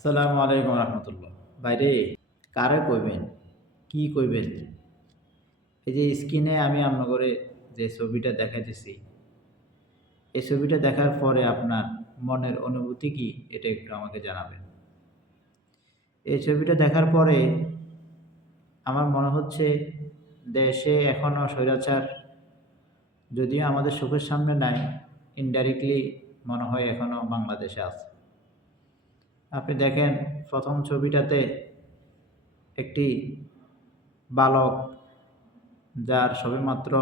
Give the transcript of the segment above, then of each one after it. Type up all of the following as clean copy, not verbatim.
আসসালামু আলাইকুম রহমতুল্লাহ। বাইরে কারে কইবেন, কি কইবেন? এই যে স্ক্রিনে আমি আপনাগরে যে ছবিটা দেখাইতেছি, এই ছবিটা দেখার পরে আপনার মনের অনুভূতি কি? এটা একটু আমাকে জানাবেন। এই ছবিটা দেখার পরে আমার মনে হচ্ছে দেশে এখনো স্বৈরাচার যদিও আমাদের চোখের সামনে নাই, ইনডাইরেক্টলি মনে হয় এখনো বাংলাদেশে আছে। আপনি দেখেন ১ম ছবিটাতে একটি বালক যার সবেমাত্র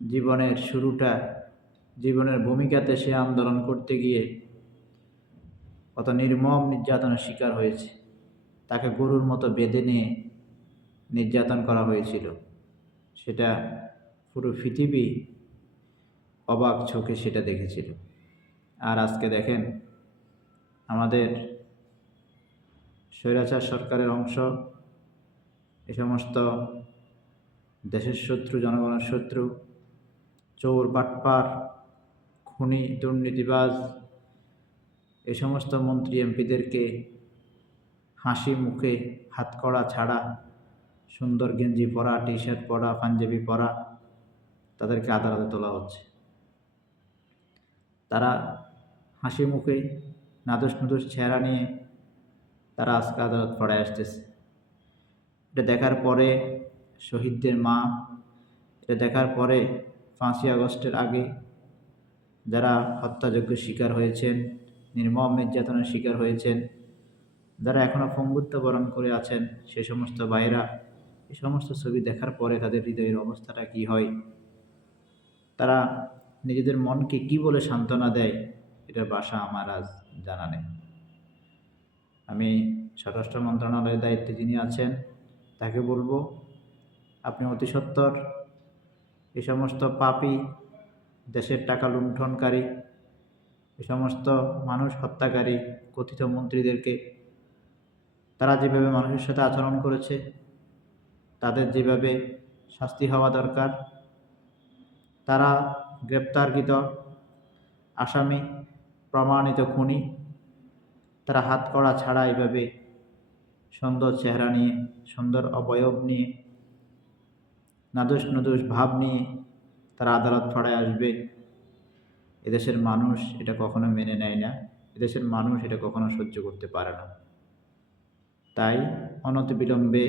জীবনের শুরুটা, জীবনের ভূমিকাতে সে আন্দোলন করতে গিয়ে কত নির্মম নির্যাতনের শিকার হয়েছে। তাকে গরুর মতো বেঁধে নিয়ে নির্যাতন করা হয়েছিল। সেটা পুরো পৃথিবী অবাক চোখে সেটা দেখেছিল। আর আজকে দেখেন আমাদের স্বৈরাচার সরকারের অংশ এ সমস্ত দেশের শত্রু, জনগণের শত্রু, চোর, বাটপার, খুনি, দুর্নীতিবাজ এই সমস্ত মন্ত্রী এমপিদেরকে হাসি মুখে হাতকড়া ছাড়া, সুন্দর গেঞ্জি পরা, টি শার্ট পরা, পাঞ্জাবি পরা তাদেরকে আদালতে তোলা হচ্ছে। তারা হাসি মুখে নাদুস নুদুস চেহারা নিয়ে তারা আজকে আদালত পড়ায় আসতেছে। এটা দেখার পরে শহীদদের মা, এটা দেখার পরে ৫ই আগস্টের আগে যারা হত্যাযজ্ঞের শিকার হয়েছেন, নির্মম নির্যাতনের শিকার হয়েছেন, যারা এখনও পঙ্গুত্ব বরণ করে আছেন, সে সমস্ত ভাইরা এই সমস্ত ছবি দেখার পরে তাদের হৃদয়ের অবস্থাটা কি হয়, তারা নিজেদের মনকে কি বলে সান্ত্বনা দেয়, এটার ভাষা আমার আজ জানা নেই। আমি স্বরাষ্ট্র মন্ত্রণালয়ের দায়িত্বে যিনি আছেন তাকে বলবো, আপনি অতি সত্বর এই সমস্ত পাপী, দেশের টাকা লুণ্ঠনকারী, এ সমস্ত মানুষ হত্যাকারী কথিত মন্ত্রীদেরকে, তারা যেভাবে মানুষের সাথে আচরণ করেছে, তাদের যেভাবে শাস্তি হওয়া দরকার, তারা গ্রেপ্তারকৃত আসামি, প্রমাণিত খুনি, তারা হাতকড়া ছাড়া এইভাবে সুন্দর চেহারা নিয়ে, সুন্দর অবয়ব নিয়ে, নাদুস নুদুস ভাব নিয়ে তারা আদালত ফাড়ায় আসবে। এদেশের মানুষ এটা কখনো মেনে নেয় না, এদেশের মানুষ এটা কখনো সহ্য করতে পারে না। তাই অনতিবিলম্বে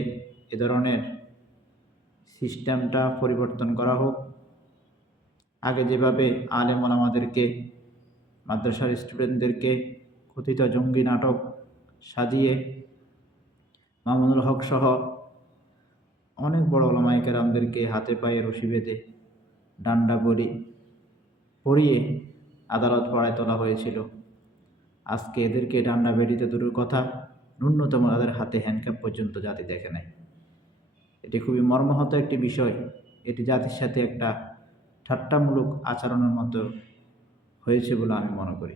এ ধরনের সিস্টেমটা পরিবর্তন করা হোক। আগে যেভাবে আলেম ওলামাদেরকে, মাদ্রাসার স্টুডেন্টদেরকে কথিত জঙ্গি নাটক সাজিয়ে মামুনুল হক সহ অনেক বড় ওলামায়ে কেরামদেরকে হাতে পায়ে রশি বেঁধে ডান্ডা বড়ি পরিয়ে আদালত পাড়ায় তোলা হয়েছিল, আজকে এদেরকে ডান্ডা বেড়িতে দূরের কথা, ন্যূনতম তাদের হাতে হ্যান্ডকাপ পর্যন্ত জাতি দেখে নেয়। এটি খুবই মর্মাহত একটি বিষয়। এটি জাতির সাথে একটা ঠাট্টামূলক আচরণের মতো হয়েছে বলে আমি মনে করি।